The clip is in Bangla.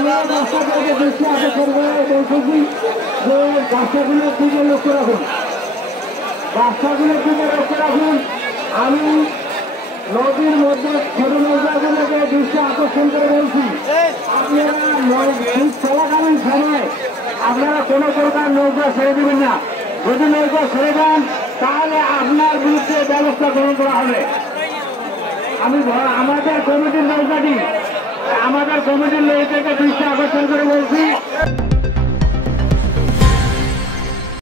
রাস্তাগুলোকে দৃষ্টি আকর্ষণ করে বলতেছি যে রাস্তাগুলোর দিকে লক্ষ্য রাখুন, রাস্তাগুলোর দিকে লক্ষ্য রাখুন। আমি নদীর মধ্যে ছোট নৌকাগুলোকে দৃষ্টি আকর্ষণ করে বলছি, আপনারা চলাকালীন সময় আপনারা কোনো প্রকার নৌকা ছেড়ে দেবেন না। যদি নৌকা ছেড়ে দেন তাহলে আপনার বিরুদ্ধে ব্যবস্থা গ্রহণ করা হবে। আমি আমাদের কমিটির নৌকাটি দৃষ্টি আকর্ষণ করে বলছি।